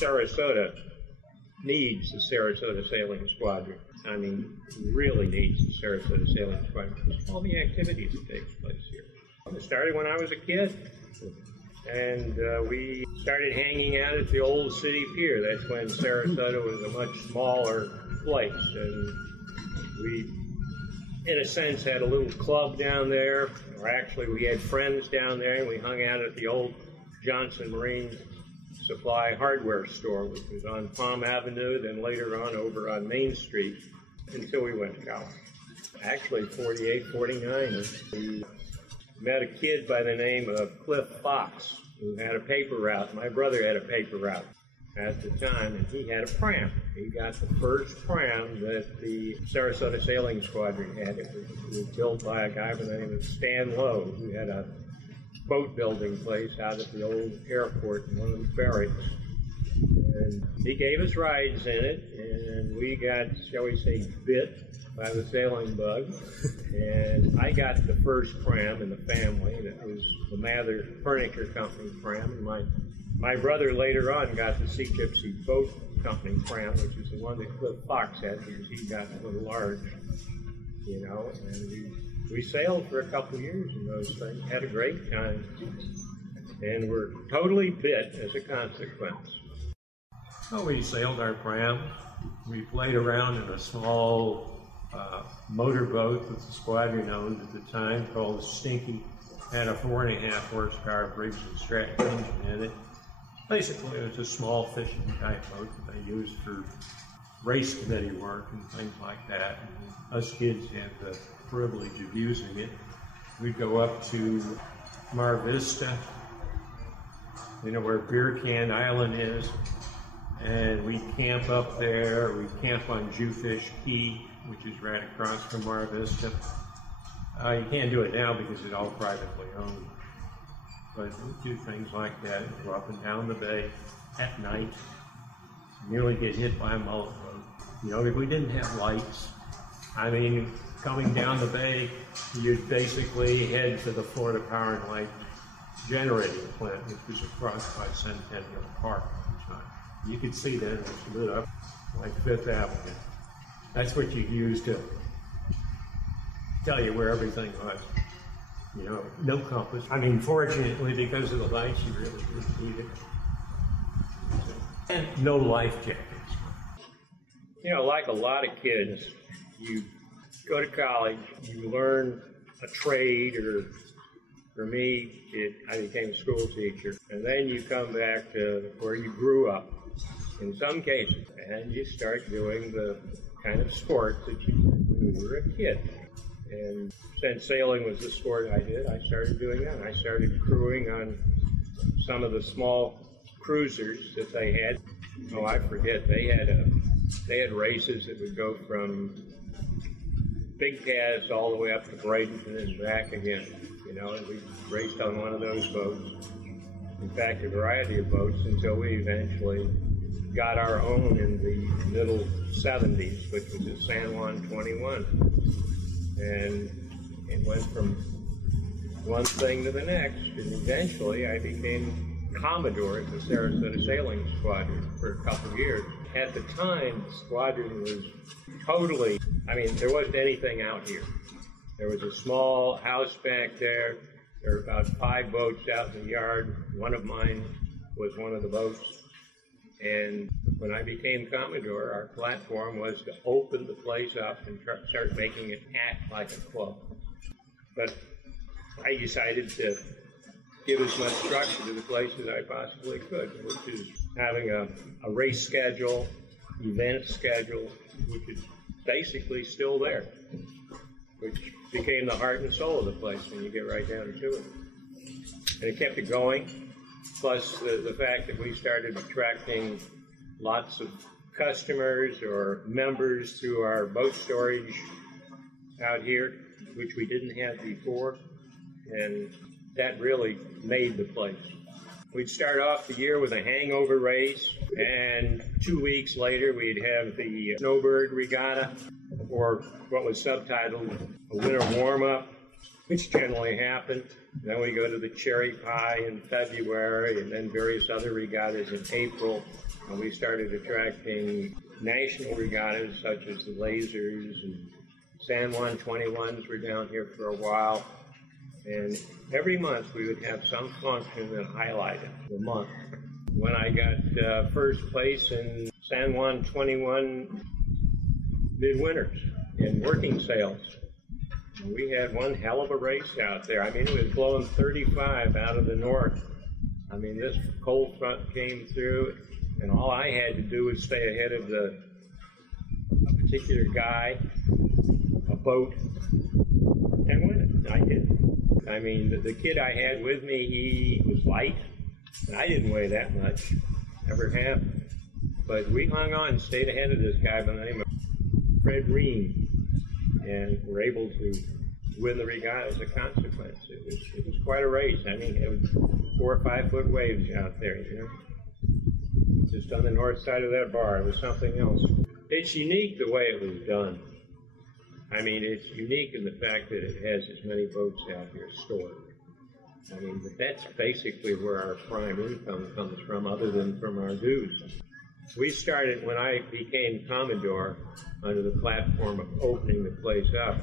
Sarasota needs the Sarasota Sailing Squadron. I mean, really needs the Sarasota Sailing Squadron because of all the activities that takes place here. It started when I was a kid, and we started hanging out at the old city pier. That's when Sarasota was a much smaller place, and we, in a sense, had a little club down there, or actually we had friends down there, and we hung out at the old Johnson Marine Supply hardware store, which was on Palm Avenue, then later on over on Main Street, until we went to college. Actually, 48, 49, we met a kid by the name of Cliff Fox, who had a paper route. My brother had a paper route at the time, and he had a pram. He got the first pram that the Sarasota Sailing Squadron had. It was built by a guy by the name of Stan Lowe, who had a boat building place out at the old airport in one of the barracks. And he gave us rides in it, and we got, shall we say, bit by the sailing bug. And I got the first pram in the family. That was the Mather Furniture Company pram. And my brother later on got the Sea Gypsy Boat Company pram, which is the one that Cliff Fox had because he got a little large, you know. And we sailed for a couple of years in those things, had a great time, and were totally bit as a consequence. Well, we sailed our pram. We played around in a small motorboat that the squadron owned at the time called Stinky. Had a 4.5 horsepower Briggs and Stratton engine in it. Basically, it was a small fishing type boat that they used for race committee work and things like that. And us kids had the privilege of using it. We'd go up to Mar Vista, you know, where Beer Can Island is, and we'd camp up there. We'd camp on Jewfish Key, which is right across from Mar Vista. You can't do it now because it's all privately owned. But we'd do things like that, go up and down the bay at night, nearly get hit by a mullet boat. You know, if we didn't have lights, I mean, coming down the bay, you'd basically head to the Florida Power and Light generating plant, which was across by Centennial Park at the time. You could see that it was lit up like Fifth Avenue. That's what you use to tell you where everything was. You know, no compass. I mean, fortunately, because of the lights, you really didn't need it. And no life jackets. You know, like a lot of kids, you go to college, you learn a trade, or for me, I became a school teacher, and then you come back to where you grew up, in some cases, and you start doing the kind of sport that you did when you were a kid. And since sailing was the sport I did, I started doing that. I started crewing on some of the small cruisers that they had. Oh, I forget, they had races that would go from Big Cass all the way up to Bradenton and back again. You know, and we raced on one of those boats. In fact, a variety of boats until we eventually got our own in the middle 70s, which was the San Juan 21. And it went from one thing to the next, and eventually I became Commodore at the Sarasota Sailing Squadron for a couple of years. At the time, the squadron was totally, I mean, there wasn't anything out here. There was a small house back there. There were about 5 boats out in the yard. One of mine was one of the boats. And when I became Commodore, our platform was to open the place up and start making it act like a club. But I decided to give as much structure to the place as I possibly could, which is having a race schedule, event schedule, which is basically still there, which became the heart and soul of the place when you get right down to it. And it kept it going. Plus the fact that we started attracting lots of customers or members through our boat storage out here, which we didn't have before, and that really made the place. We'd start off the year with a hangover race, and 2 weeks later we'd have the Snowbird Regatta, or what was subtitled a winter warm-up, which generally happened. Then we go to the Cherry Pie in February, and then various other regattas in April. And we started attracting national regattas such as the Lasers and San Juan 21s were down here for a while. And every month we would have some function that highlighted the month. When I got first place in San Juan 21 midwinters in working sales, we had one hell of a race out there. I mean, it was blowing 35 out of the north. I mean, this cold front came through, and all I had to do was stay ahead of a particular guy, a boat, and win it. I did. I mean, the kid I had with me, he was light, and I didn't weigh that much, never have. But we hung on and stayed ahead of this guy by the name of Fred Ream, and were able to win the regatta as a consequence. It was quite a race. I mean, it was 4 or 5 foot waves out there, you know. Just on the north side of that bar, it was something else. It's unique the way it was done. I mean, it's unique in the fact that it has as many boats out here stored. I mean, but that's basically where our prime income comes from, other than from our dues. We started, when I became Commodore, under the platform of opening the place up,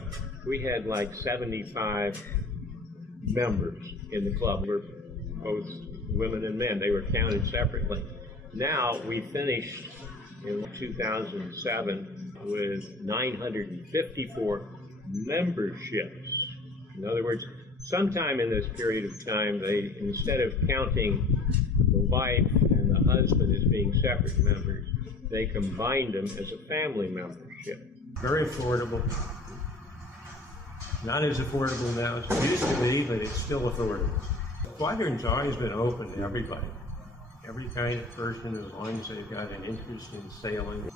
we had like 75 members in the club. We were both women and men. They were counted separately. Now, we finished in 2007 with 954 memberships. In other words, sometime in this period of time, they, instead of counting the wife and the husband as being separate members, they combined them as a family membership. Very affordable. Not as affordable now as it used to be, but it's still affordable. Squadron's always been open to everybody. Every kind of person, as long as they've got an interest in sailing.